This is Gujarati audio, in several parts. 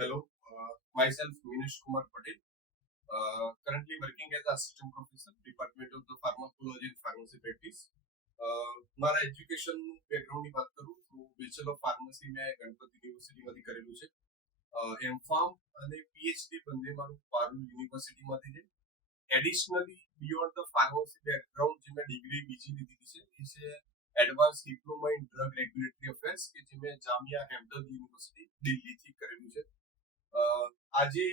Hello, myself Minesh Kumar Patel, currently working as assistant professor, Department of the Pharmacology and Pharmacy Practice. મારા એજ્યુકેશનનું બેકગ્રાઉન્ડની વાત કરું તો બેચલર ઓફ ફાર્મસી મેં ગણપત યુનિવર્સિટીમાંથી કરેલું છે. એમફાર્મ અને પીએચડી બંને મારું પારુલ યુનિવર્સિટીમાંથી છે. Additionally beyond the pharmacy background જે મેં ડિગ્રી બીજી લીધી છે એ છે advance diploma in drug regulatory affairs કે જે મેં જામિયા હેમદર્દ યુનિવર્સિટી દિલ્હીથી કરેલું છે. આજે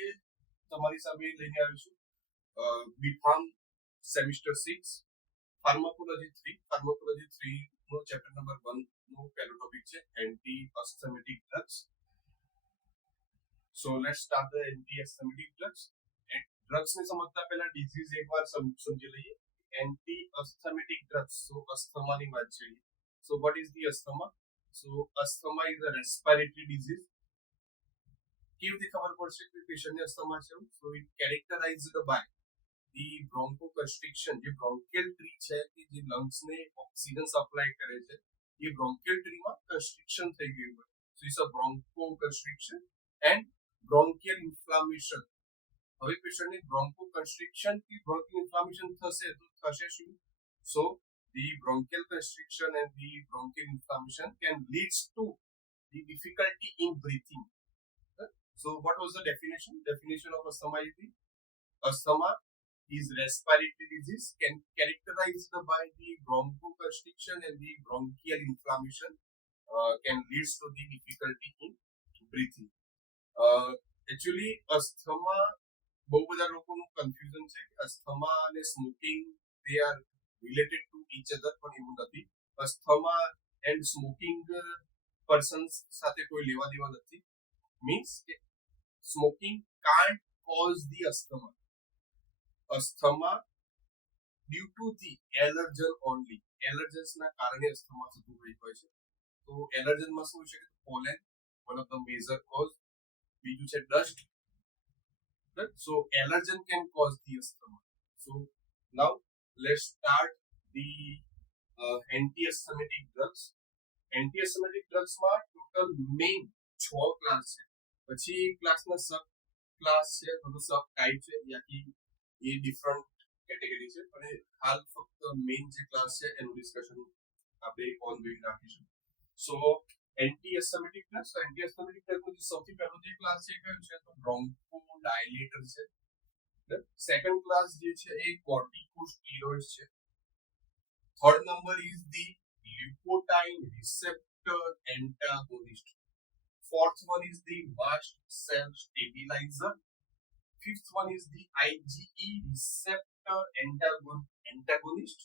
તમારી સામે લઈને આવ્યો છું બીફાર્મ સેમિસ્ટર 6 ફાર્માકોલોજી 3 નો ચેપ્ટર નંબર 1 નો પહેલો ટોપિક છે anti asthmatic drugs. So let's start the anti asthmatic drugs. Drugs ને સમજતા પહેલા ડિઝીઝ એકવાર સમજી લઈએ. એન્ટી અસ્થમેટિક ડ્રગ્સ, સો અસ્થમાની વાત છે. So what is the asthma? So asthma is a respiratory disease. કેવી રીતે ખબર પડશે કે પેશન્ટને અસ્થમા છે? So it characterized by the bronchoconstriction. જે બ્રોન્કિયલ ટ્રી છે કે જે લંગ્સ ને ઓક્સિજન સપ્લાય કરે છે, એ બ્રોન્કિયલ ટ્રીમાં કન્સ્ટ્રિક્શન થઈ ગયું હોય. So it's a bronchoconstriction and bronchial inflammation. હવે પેશન્ટને બ્રોન્કોકન્સ્ટ્રિક્શન થી બ્રોન્કિયલ ઇન્ફ્લામેશન થશે તો થશે શું? So the bronchial constriction and the bronchial inflammation can leads to the difficulty in breathing. So what was the definition? Definition of asthma is the asthma is respiratory disease characterized by the bronchoconstriction and the bronchial inflammation can leads to the difficulty in breathing. Actually asthma બહુ બધા લોકોનું કન્ફ્યુઝન છે કે અસ્થમા અને smoking they are related to each other, પણ એવું નથી. અસ્થમા એન્ડ સ્મોકિંગ પર્સન્સ સાથે કોઈ લેવા દેવા નથી. Means smoking can't cause the asthma. Asthma due to the allergen only. Allergens ના કારણે અસ્થમા થતું હોય છે. તો એલર્જન માં શું છે? પોલેન one of the major cause. બીજું છે dust. So allergen can cause the asthma. So now let's start the anti-asthmatic drugs. Anti-asthmatic drugs માં total main 6 ક્લાસ છે. પછી ક્લાસના સબ ક્લાસ છે અથવા સબ ટાઈપ છે, યાકી એ ડિફરન્ટ કેટેગરી છે, પણ હાલ ફક્ત મેઇન જે ક્લાસ છે એનું ડિસ્કશન આપણે ઓનગોઈંગ રાખીશું. સો એન્ટી અસ્થમેટિક ડ્રગ્સ. એન્ટી અસ્થમેટિક ડ્રગ્સનો જે સૌથી પહેલો જે ક્લાસ છે કયો છે? તો બ્રોન્કોડાયલેટર છે. સેકન્ડ ક્લાસ જે છે એ કોર્ટિકોસ્ટેરોઇડ્સ છે. Third number is the leukotriene receptor antagonist. Fourth one is the mast cell stabilizer. Fifth one is the IgE receptor antagonist.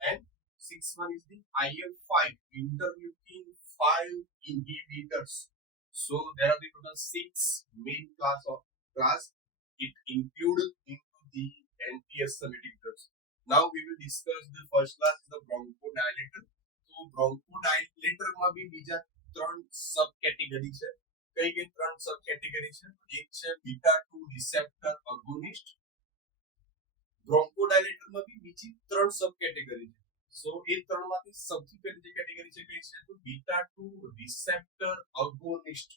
And sixth one is the IL-5 interleukin 5 inhibitors. So there are the total 6 main class. It includes into the anti-asthmatic drugs. Now we will discuss the first class is the bronchodilator. So bronchodilator માં બી બીજા 3 સબ કેટેગરી છે. કઈ 3 સબ કેટેગરી છે? એક છે બીટા 2 રિસેપ્ટર અગોનિસ્ટ. બ્રોન્કોડાયલેટર માં બી બીજી 3 સબ કેટેગરી છે. સો એ 3 માંથી સૌથી પહેલી જે કેટેગરી છે કઈ છે? તો બીટા 2 રિસેપ્ટર અગોનિસ્ટ.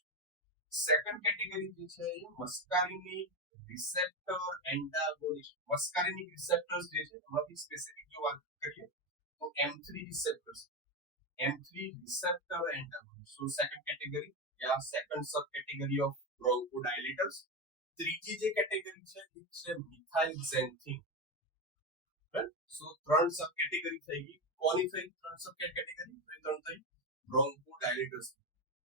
સેકન્ડ કેટેગરી જે છે એ મસ્કારિનિક રિસેપ્ટર એન્ટાગોનિસ્ટ. મસ્કારિનિક રિસેપ્ટર્સ જે છે એમાંથી સ્પેસિફિક જો વાત કરીએ તો M3 receptors. M3 receptor antagonist. So second category, yeah, second subcategory of bronchodilators. ત્રીજી જે કેટેગરી છે એ છે મિથાઇલ ઝેન્થિન. So ત્રણ સબ કેટેગરી થઈ ગઈ. કોની થઈ? ત્રણ સબ કેટેગરી. ત્રણ થઈ bronchodilators.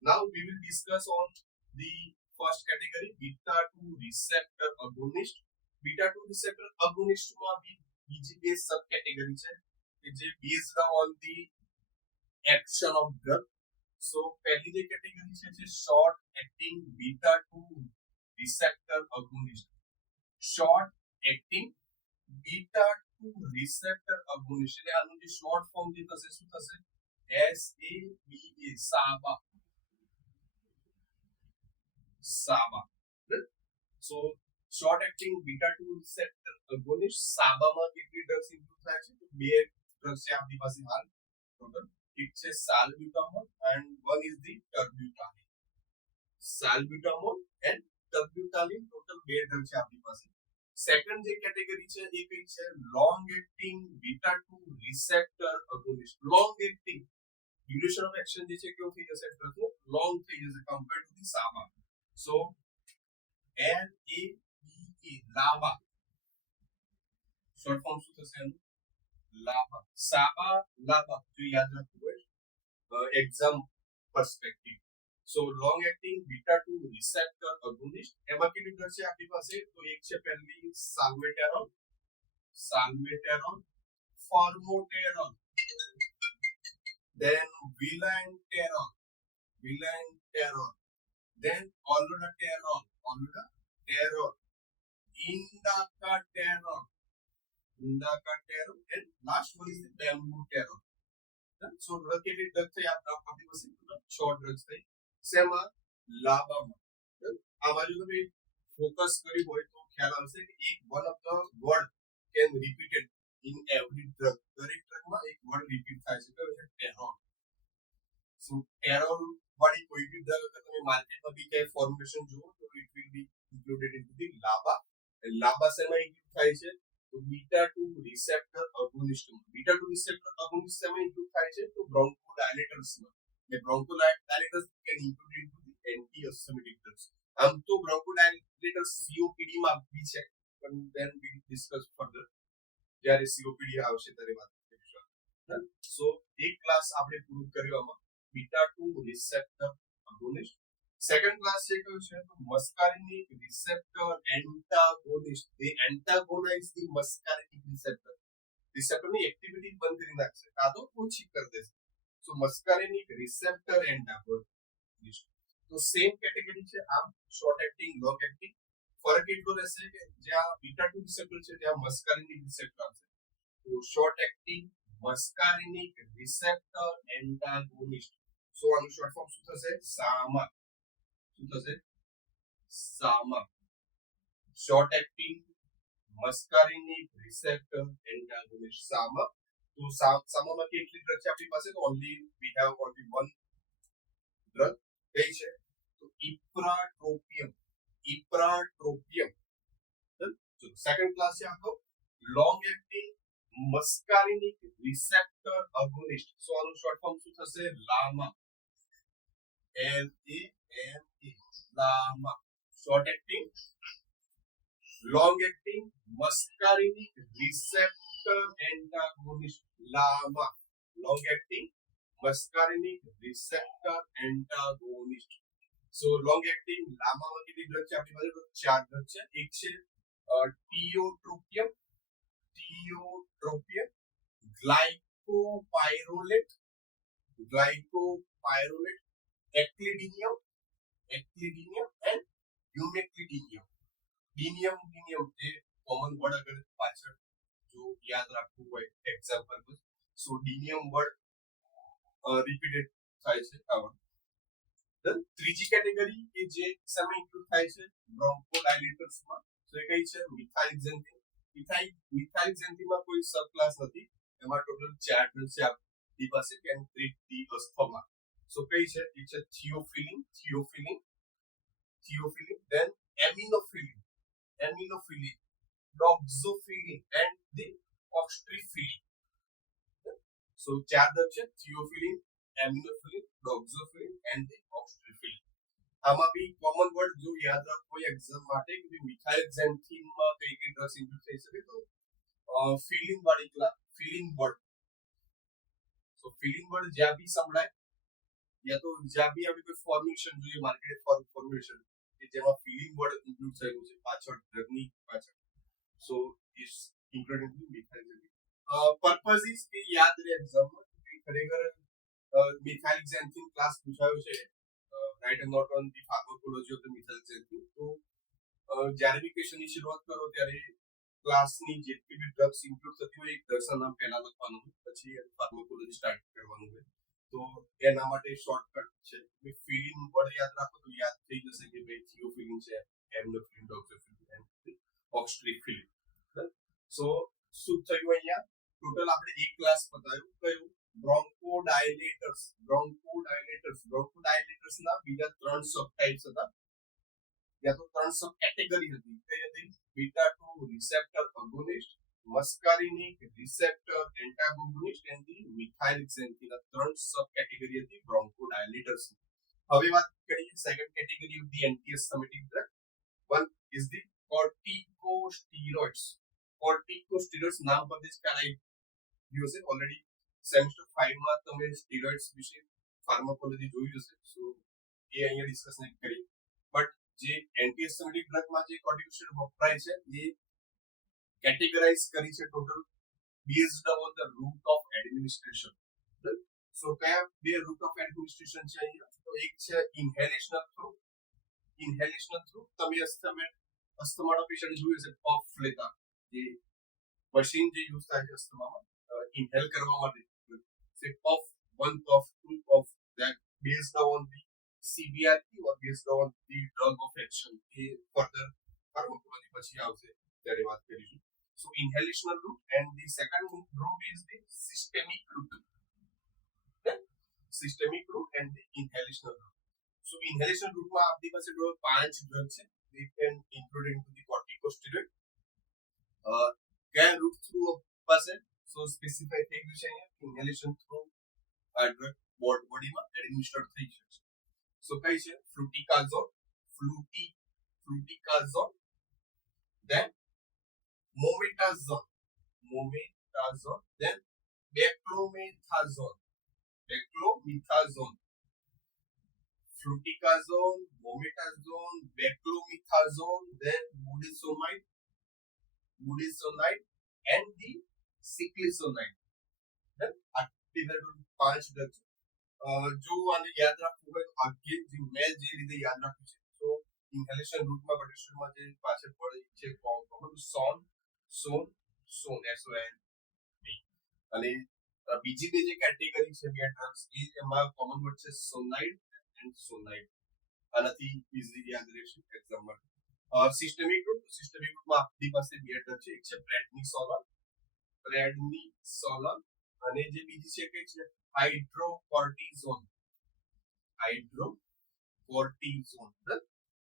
Now we will discuss on the first category, beta 2 receptor agonist. Beta 2 receptor agonist માં બી બીજી બે સબ કેટેગરી છે કે જે based on the action of drug. So પહેલી જે કેટેગરી છે short acting beta 2 receptor agonist. Short acting beta 2 receptor agonist એટલે આનું જે શોર્ટ ફોર્મ જે થશે શું થશે? SABA. SABA. So short acting beta 2 receptor agonist SABA માં કેટલી ડ્રગ્સ ઇન્ક્લુડ થાય છે? તો બે ડ્રગ્સ છે આપણી પાસે હાલ total. It says salbutamol and one is the terbutaline. Salbutamol and સબબ્યુટાલિન ટોટલ 2 ડ્રગ છે આપણી પાસે. સેકન્ડ જે કેટેગરી છે એ કઈ છે long acting beta 2 receptor agonist. Long acting duration of action જે છે કેવું થઈ જશે ડ્રગનો લોંગ થઈ જશે કમ્પેર્ડ ટુ ધી સામા. સો LABA લાબા શોર્ટ ફોર્મ શું થશે એનું લાબા. સાબા લાબા જો યાદ રાખવું હોય exam perspective. So long acting beta 2 receptor agonist એમાં કેટલી ડ્રગ છે આપણી પાસે તો એક છે પહેલી સાલ્મેટેરોલ ફોર્મોટેરોલ then vilanterol then oludaterol indacaterol and last one is bambuterol. So drug કેટલી ડ્રગ થઈ આપણી પાસે 6 ડ્રગ્સ થઈ શેમાં લાબામાં. આ બાજુ તમે ફોકસ કરી હોય તો ખ્યાલ આવશે કે એક one of the word can repeated in every drug. દરેક ડ્રગમાં એક વર્ડ રિપીટ થાય છે કયો છે ટેરોલ. સો ટેરોલ વાળી કોઈ બી ડ્રગ અગર તમે માર્કેટમાં બી ક્યાંય ફોર્મ્યુલેશન જુઓ તો it will be included into the LABA. LABA શેમાં ઇન્ક્લુડ થાય છે તો beta 2 receptor agonist. Beta 2 receptor agonist શેમાં ઇન્ક્લુડ થાય છે તો બ્રોન્કોડાયલેટર્સમાં. ને bronchodilators can include into the anti asthmatic drugs. આમ તો બ્રોન્કોડાયલેટર્સ COPD માં બી છે પણ ધેન વી ડિસ્કસ ફર્ધર જ્યારે COPD આવશે ત્યારે વાત કરીશું. સો એક ક્લાસ આપણે પૂરું કર્યો આમાં બીટા 2 રિસેપ્ટર અગોનિસ્ટ. સેકન્ડ ક્લાસ છે કયો છે તો મસ્કારિનિક રિસેપ્ટર એન્ટાગોનિસ્ટ. દે એન્ટાગોનાઇઝ ધી મસ્કારિનિક રિસેપ્ટરની એક્ટિવિટી બંધ કરી નાખશે કાં તો ઓછી કરી દેશે. સો મસ્કારિનિક રિસેપ્ટર એન્ટાગોનિસ્ટ તો સેમ કેટેગરી છે આમ શોર્ટ એક્ટિંગ લોંગ એક્ટિંગ. ફરક એટલો રહેશે કે જ્યાં બીટા 2 રિસેપ્ટર છે ત્યાં મસ્કારિનિક રિસેપ્ટર આવશે. તો short acting muscarinic receptor antagonist. So આનું શોર્ટ ફોર્મ શું થશે સામા. શું થશે SAMA. Short acting muscarinic receptor antagonist SAMA. તો સામામાં કેટલી ડ્રગ છે આપણી પાસે તો only we have only one drug કઈ છે તો ઇપ્રાટ્રોપિયમ. સેકન્ડ ક્લાસ છે આપણો long acting muscarinic receptor agonist. So આનું શોર્ટ ફોર્મ શું થશે LAMA. LAMA. Short acting long acting muscarinic receptor antagonist LAMA. Long acting muscarinic receptor antagonist. સો લોંગ એક્ટિંગ લામામાં કેટલી ડ્રગ છે આપણી પાસે 4 ડ્રગ છે. એક છે ટીઓટ્રોપિયમ ગ્લાયકોપાયરોલેટ એક્લિડિનિયમ એન્ડ યુમેક્લિડિનિયમ. ડિનિયમ જે કોમન વર્ડ અગર પાછળ જો યાદ રાખવું હોય એક્ઝામ પર્પઝ સો ડિનિયમ વર્ડ રિપીટેડ થાય છે આવા. ત્રીજી કેટેગરી કે જે સમય ઇન્ક્લુડ થાય છે બ્રોન્કોડાયલેટર્સમાં તો એ કઈ છે મિથાઇલઝેન્થિન. મિથાઇલઝેન્થિનમાં કોઈ સબ ક્લાસ નથી એમાં ટોટલ 4 ડ્રગ છે આપણી પાસે કેન ટ્રીટ ધી અસ્થમા. સો કઈ છે એક છે થિયોફિલિન then aminophyllin doxophilin and the oxtrifilin. so 4 drug છે થિયોફિલિન aminophyllin doxophilin and the oxtrifilin. આમાં બી કોમન વર્ડ જો યાદ રાખો એક્ઝામ માટે કે મિથાઇલઝેન્થિન માં કઈ ડ્રગ્સ ઇન્ક્લુડ થઈ શકે તો ફિલિન વાળી ફિલિન વર્ડ. સો ફિલિન વર્ડ જ્યાં બી સંભળાય યા તો જ્યાં બી આપણે કોઈ ફોર્મ્યુલેશન જોઈએ માર્કેટ ફોર્મ્યુલેશન કે જેમાં ફિલિન વર્ડ ઇન્ક્લુડ થયેલું છે પાછળ ડ્રગની પાછળ so is including the methylxanthine. Purpose is કે યાદ રહે એક્ઝામમાં કે ખરેખર મિથાઇલઝેન્થિન ક્લાસ પૂછાયો છે right and note on the pharmacology of the methylxanthine. તો જ્યારે બી ક્વેશ્ચનની શરૂઆત કરો ત્યારે ક્લાસની જેટલી બી ડ્રગ્સ ઇન્ક્લુડ થતી હોય એક ડ્રગ્સના નામ પહેલા લખવાનું હોય પછી ફાર્માકોલોજી સ્ટાર્ટ કરવાનું હોય. તો એના માટે શોર્ટકટ છે ફિલિન વર્ડ યાદ રાખો તો યાદ થઈ જશે કે ભાઈ થિયોફિલિન છે એમિનોફિલિન ડોક્સોફિલિન એન્ડ ઓક્સ્ટ્રીફિલિન. સો શું થયું અહીંયા ટોટલ આપણે એક ક્લાસ બતાવ્યું કયું બ્રોન્કોડાયલેટર્સ ના બીજા 3 સબ ટાઇપ્સ હતા या तो ત્રણ સબ કેટેગરી હતી કઈ હતી beta 2 receptor agonist muscarinic receptor antagonist and the methyl xanthine ત્રણ સબ કેટેગરી હતી બ્રોન્કોડાયલેટર્સ હવે વાત કરીએ second category of the antihistaminic drug one is the corticosteroids corticosteroids નામ પરથી જ ખ્યાલ આવી ગયો છે ઓલરેડી સેમેસ્ટર 5 માં તમે સ્ટીરોઇડ્સ વિશે ફાર્માકોલોજી જોયું હશે સો એ અહીંયા ડિસ્કસ નહીં કરી બટ જે એન્ટીહિસ્ટામિનિક ડ્રગમાં જે કોર્ટિકોસ્ટેરોઇડ વપરાય છે એ કેટેગરાઇઝ કરી છે total based on the route of administration so કયા બે રૂટ ઓફ એડમિનિસ્ટ્રેશન છે અહીંયા તો એક છે ઇન્હેલેશનલ થ્રુ તમે અસ્થમાના પેશન્ટ જોયું છે પફ લેતા જે મશીન જે યુઝ થાય છે અસ્થમામાં ઇન્હેલ કરવા માટે સે puff one puff two puff that based on the CBRT or based on the drug of action એ ફર્ધર ફાર્માકોલોજી પછી આવશે ત્યારે વાત કરીશું so inhalational route and the second route is the systemic route and the inhalational route so inhalation route માં આપણી પાસે ટોટલ 5 ડ્રગ છે we can include into the corticosteroid કયા રૂટ થ્રુ પાસે so સ્પેસિફાઈ થઈ ગયું છે અહીંયા inhalation through આ ડ્રગ બોડીમાં એડમિનિસ્ટર્ડ થઈ શકે સો કઈ છે ફ્લુટિકાઝોન then mometazone then beclomethasone fluticasone mometazone beclomethasone then budesonide and the cyclisonide then આટલી 5 ડ્રગ જો આને યાદ રાખવું હોય તો આગે જે મેં જે રીતે યાદ રાખ્યું છે તો ઇન્હેલેશન રૂટમાં પોટેશિયમમાં જે પાછળ પડે છે કોમન સોન SON અને બીજી બે જે કેટેગરી છે બે ડ્રગ્સ એ એમાં કોમન વર્ડ છે સોનાઇડ એન્ડ સોનાઇડ આનાથી ઈઝીલી યાદ રહેશે એક્ઝામ્પલ સિસ્ટમિક રૂટમાં આપણી પાસે બે ડ્રગ છે એક છે પ્રેડનિસોલોન અને જે બીજી છે કઈ છે હાઇડ્રોકોર્ટિઝોન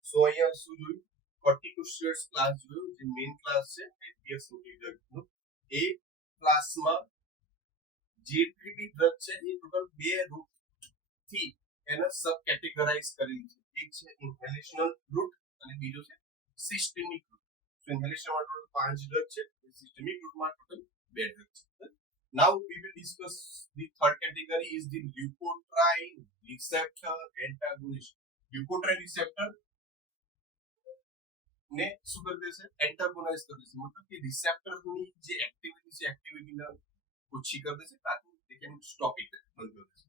સો અહીંયા શું જોયું કોર્ટિકોસ્ટેરોઇડ્સ ક્લાસ જોયું જે મેઇન ક્લાસ છે એન્ટીહિસ્ટામિનિક ડ્રગનો એ ક્લાસમાં જેટલી બી ડ્રગ છે એ ટોટલ બે રૂટ થી એને સબ કેટેગરાઇઝ કરેલી છે એક છે ઇન્હેલેશનલ રૂટ અને બીજો છે સિસ્ટમિક રૂટ સો ઇન્હેલેશનમાં ટોટલ 5 ડ્રગ છે સિસ્ટમિક રૂટમાં ટોટલ 2 ડ્રગ છે now we will discuss the third category is the leukotriene receptor antagonist leukotriene receptor ને શું કરી દેશે એન્ટાગોનાઇઝ કરી દેશે મતલબ કે રિસેપ્ટર ની જે એક્ટિવિટી છે એક્ટિવિટીને ઓછી કરી દેશે તાકી they can stop it બંધ કરી દેશે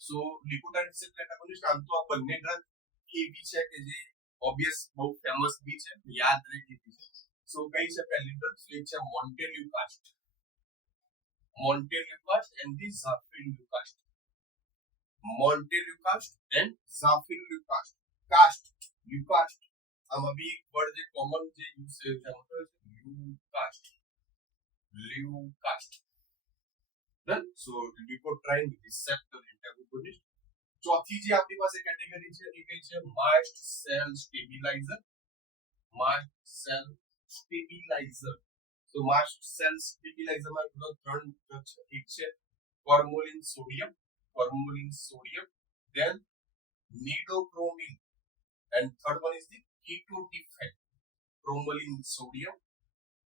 સો leukotriene receptor antagonist આમ તો આ બંને ડ્રગ એવી છે કે જે ઓબ્વિયસ બહુ ફેમસ બી છે યાદ રહે એવી છે સો કઈ છે પહેલી ડ્રગ સો એક છે મોન્ટેલ્યુકાસ્ટ and the zafirlukast and zafirlukast leucast આમાં બી એક વર્ડ જે કોમન જે યુઝ છે leucast then so leukotriene receptor antagonist ચોથી જે આપણી પાસે કેટેગરી છે એ કઈ છે mast cell stabilizer તો mast cell stabilizer માં ત્રણ ડ્રગ છે એક છે ફોર્મોલિન sodium then nidobromine and third one is the ketotifen bromelain sodium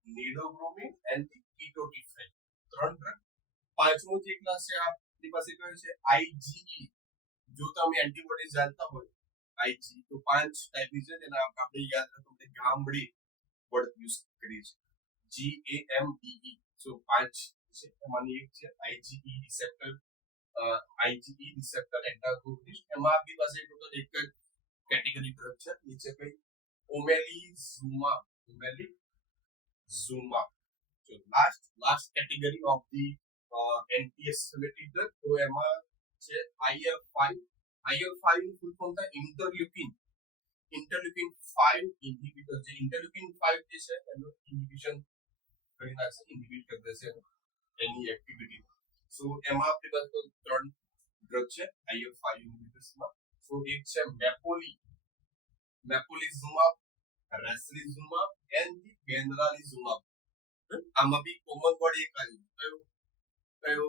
nidobromine and the ketotifen ત્રણ ડ્રગ પાંચમો જે ક્લાસ છે આપણી પાસે કયો છે IgE જો તમે એન્ટીબોડીઝ જાણતા હોય IgE તો 5 ટાઈપની છે જેના આપણે યાદ રાખો કે ગામડી વર્ડ યુઝ કરીએ છીએ GAMDE so 5 છે એમાંની એક છે IgE receptor antagonist એમાં આપણી પાસે ટોટલ એક જ કેટેગરી ડ્રગ છે એ છે કઈ ઓમેલિઝુમા so last category of the antihistaminic drug તો એમાં છે IL-5 નું ફૂલ ફોર્મ થાય interleukin 5 inhibitor જે interleukin 5 જે છે એનો ઇન્હિબિશન કરી નાખશે ઇન્હિબિટ કરી દેશે એની એક્ટિવિટી સો એમાં આપણી પાસે ત્રણ ડ્રગ છે IL-5 ઇન્હિબિટર્સ માં સો એક છે મેપોલિઝુમાબ, રેસલિઝુમાબ એન્ડ ધી બેન્દ્રાલિઝુમાબ. આમાં બી કોમન વર્ડ એક આવ્યું, કયો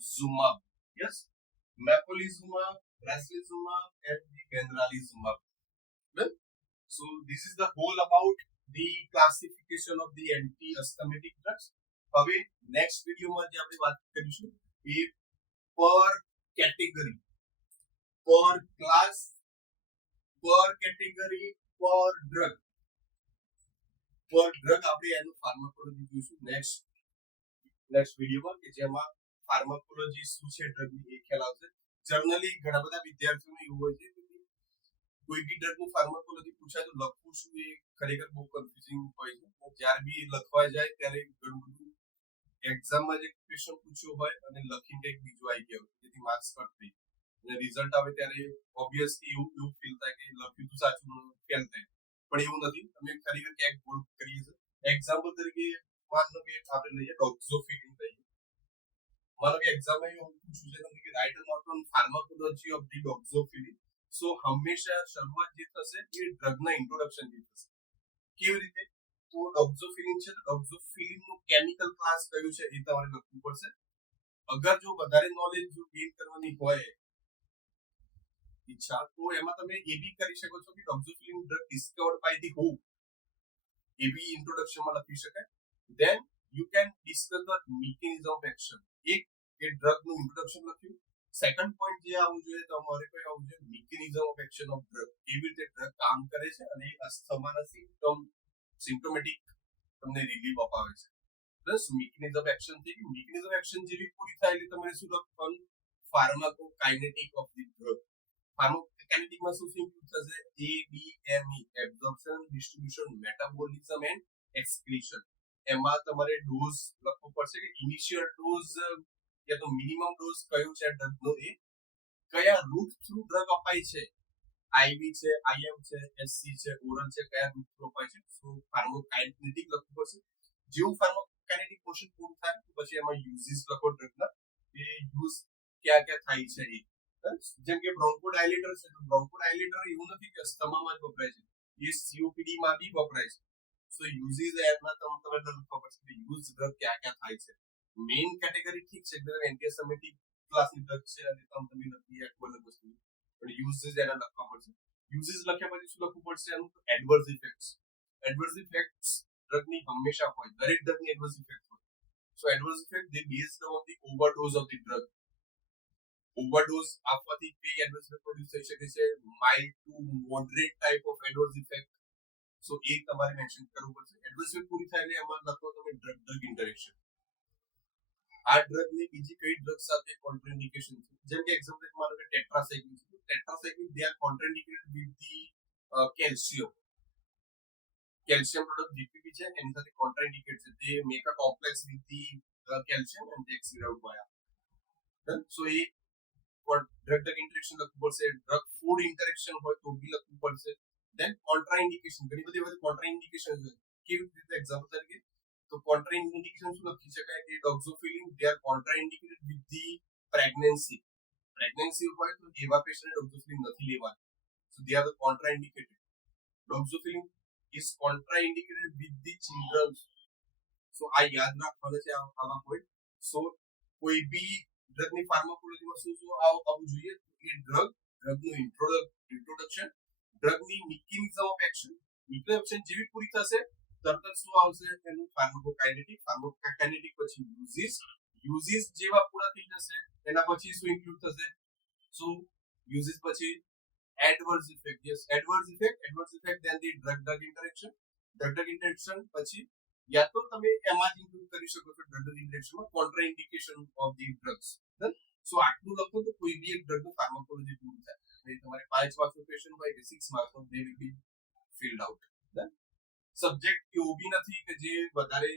zumab. Yes, mepolizumab, reslizumab and the benralizumab. So this is the whole about the classification of the anti-asthmatic drugs. હવે નેક્સ્ટ વિડિયોમાં જે આપણે વાત કરીશું એ પર કેટેગરી, પર ક્લાસ, પર કેટેગરી, પર ડ્રગ આપણે એનું ફાર્માકોલોજી જોઈશું નેક્સ્ટ વિડિયોમાં, કે જેમાં ફાર્માકોલોજી શું છે ડ્રગની એ ખ્યાલ આવશે. જનરલી ઘણા બધા વિદ્યાર્થીઓને એવું હોય છે કે કોઈ બી ડ્રગનું ફાર્માકોલોજી પૂછાય તો લખવું શું એ ખરેખર બહુ કન્ફ્યુઝિંગ હોય છે. જ્યારે બી લખવા જાય ત્યારે ઘણું બધું એક્ઝામમાં જે ક્વેશ્ચન પૂછ્યો હોય અને લખીને કંઈક બીજું આવી ગયું, જેથી માર્ક્સ કટ થઈ અને રિઝલ્ટ આવે ત્યારે ઓબ્વિયસલી એવું ફીલ થાય કે લખ્યું તો સાચું ફેલ થાય, પણ એવું નથી. તમે ખરેખર ક્યાંક ભૂલ કરીએ છે. એક્ઝામ્પલ તરીકે માનો કે આપણે લઈએ ડોક્ઝોફિલિન લઈએ. માનો કે એક્ઝામમાં એવું પૂછ્યું છે કે right a note on pharmacology of the doxofylline. So હંમેશા શરૂઆત જે થશે એ ડ્રગના ઇન્ટ્રોડક્શન થી થશે. કેવી રીતે? તો ડોક્ઝોફિલિન છે તો ડોક્ઝોફિલિન નું કેમિકલ ક્લાસ કયું છે એ તમારે લખવું પડશે. અગર જો વધારે નોલેજ જો ગેઇન કરવાની હોય ઈચ્છા, તો એમાં તમે એ બી કરી શકો છો કે ડોક્ઝોફિલિન ડ્રગ ડિસ્કવર્ડ બાય ધી હુ, એ બી ઇન્ટ્રોડક્શનમાં લખી શકાય. Then you can discuss the mechanism of action. એક એ ડ્રગ નું ઇન્ટ્રોડક્શન લખ્યું. સેકન્ડ પોઈન્ટ જે આવવું જોઈએ તમારે કઈ આવવું જોઈએ, mechanism of action of drug, કેવી રીતે ડ્રગ કામ કરે છે અને અસ્થમાના સિમ્પ્ટોમેટિક તમને રિલીફ અપાવે છે. પ્લસ મિકેનિઝમ એક્શન થી મિકેનિઝમ એક્શન જેવી પૂરી થાય એટલે તમારે શું લખવાનું, ફાર્માકોકાઇનેટિક ઓફ ધી ડ્રગ. ફાર્માકોકાઇનેટિકમાં શું ઇન્ક્લુડ થશે, એ બી એમ ઈ, એબ્ઝોર્પ્શન, ડિસ્ટ્રીબ્યુશન, મેટાબોલિઝમ એન્ડ એક્સક્રીશન. એમાં તમારે ડોઝ લખવો પડશે કે ઇનિશિયલ ડોઝ યા તો મિનિમમ ડોઝ કયો છે ડ્રગનો, એ કયા રૂટ થ્રુ ડ્રગ અપાય છે, આઈવી છે, આઈએમ છે, એસસી છે, ઓરલ છે, કયા રૂટ થ્રુ અપાય છે. સો ફાર્માકોકાઇનેટિક લખવું પડશે. જેવું ફાર્માકોકાઇનેટિક પોર્શન પૂરું થાય પછી એમાં યુઝિસ લખો ડ્રગના, એ યુઝ ક્યાં ક્યાં થાય છે એ. જેમ કે બ્રોન્કોડાયલેટર છે તો બ્રોન્કોડાયલેટર એવું નથી કે અસ્થમામાં જ વપરાય છે, એ સીઓપીડી માં બી વપરાય છે. સો યુઝિસ એમાં તમને ખબર પડશે કે યુઝ ડ્રગ ક્યાં ક્યાં થાય છે. મેઇન કેટેગરી ઠીક છે, એન્ટીએસેમિટિક ક્લાસની ડ્રગ છે અને તમે નથી આખું અલગ વસ્તુ, પણ યુઝિસ એના લખવા પડશે. યુઝિસ લખ્યા પછી શું લખવું પડશે એનું, એડવર્સ ઇફેક્ટ્સ. એડવર્સ ઇફેક્ટ્સ ડ્રગની હંમેશા હોય, દરેક ડ્રગની એડવર્સ ઇફેક્ટ હોય. So adverse effect they based on the overdose of the drug. Overdose આપવાથી કઈ એડવર્સ ઇફેક્ટ પ્રોડ્યુસ થઈ શકે છે, mild to moderate type of adverse effect. So એ તમારે મેન્શન કરવું પડશે. એડવર્સ ઇફેક્ટ પૂરી થાય એટલે એમાં લખો તમે ડ્રગ ડ્રગ ઇન્ટરેક્શન. આ ડ્રગ ની બીજી કઈ ડ્રગ સાથે કોન્ટ્રાઇન્ડિકેશન છે, જેમ કે એક્ઝામ્પલ માનો કે ટેટ્રાસાઇક્લિન છે. Tetracycline they are contraindicated with the calcium product જીપીપી છે એની સાથે કોન્ટ્રાઇન્ડિકેટ છે. They make a complex with the calcium and they exit out via. So એ ડ્રગ ડ્રગ ઇન્ટરેક્શન લખવું પડશે. ડ્રગ ફૂડ ઇન્ટરેક્શન હોય તો બી લખવું પડશે. દેન કોન્ટ્રાઇન્ડિકેશન, ઘણી બધી કોન્ટ્રાઇન્ડિકેશન છે. કેવી રીતે એક્ઝામ્પલ તરીકે તો કોન્ટ્રાઇન્ડિકેશન શું લખી શકાય કે doxofylline they are contraindicated with the pregnancy. Pregnancy હોય તો એવા પેશન્ટ ડોક્ઝોફિલિન નથી લેવાનું. So they are contraindicated. Doxofylline is contraindicated with the children. So આ યાદ રાખવાનું છે આવા પોઈન્ટ. સો કોઈ બી ડ્રગની ફાર્માકોલોજીમાં શું શું આવવું જોઈએ, એ ડ્રગનું ઇન્ટ્રોડક્શન, ડ્રગની mechanism of action. Mechanism of action જેવી પૂરી થશે તરત જ શું આવશે એનું ફાર્માકોકાઇનેટિક. ફાર્માકોકાઇનેટિક પછી યુઝિસ જેવા પૂરા થઈ જશે એના પછી શું ઇન્ક્લુડ થશે, સો યુઝિસ પછી adverse effect. Yes, adverse effect then the drug drug interaction પછી યા તો તમે એમાં જ ઇન્ક્લુડ કરી શકો છો ડ્રગ ડ્રગ ઇન્ટરેક્શનમાં contraindication of the drugs. So આટલું લખો તો કોઈ બી એક ડ્રગનું ફાર્માકોલોજી પૂરું થાય. એટલે તમારે 5 માર્ક્સનો ક્વેશ્ચન હોય કે 6 માર્ક્સનો, they will be filled out. Subject એવું બી નથી કે જે વધારે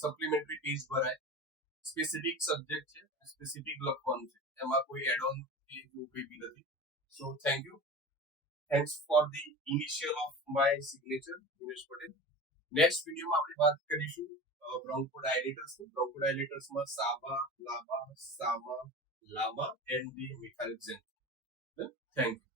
સપ્લિમેન્ટરી પેજ ભરાય. સ્પેસિફિક સબ્જેક્ટ છે, સ્પેસિફિક લખવાનું છે, એમાં કોઈ એડ ઓન કે એવું કંઈ બી નથી. So thank you. Thanks for the initial of my signature, Dinesh Patel. Next વિડીયોમાં આપણે વાત કરીશું બ્રોન્કોડાયલેટર્સની. બ્રોન્કોડાયલેટર્સમાં SABA, LABA, SAMA, LAMA and the methylxanthine. Thank you.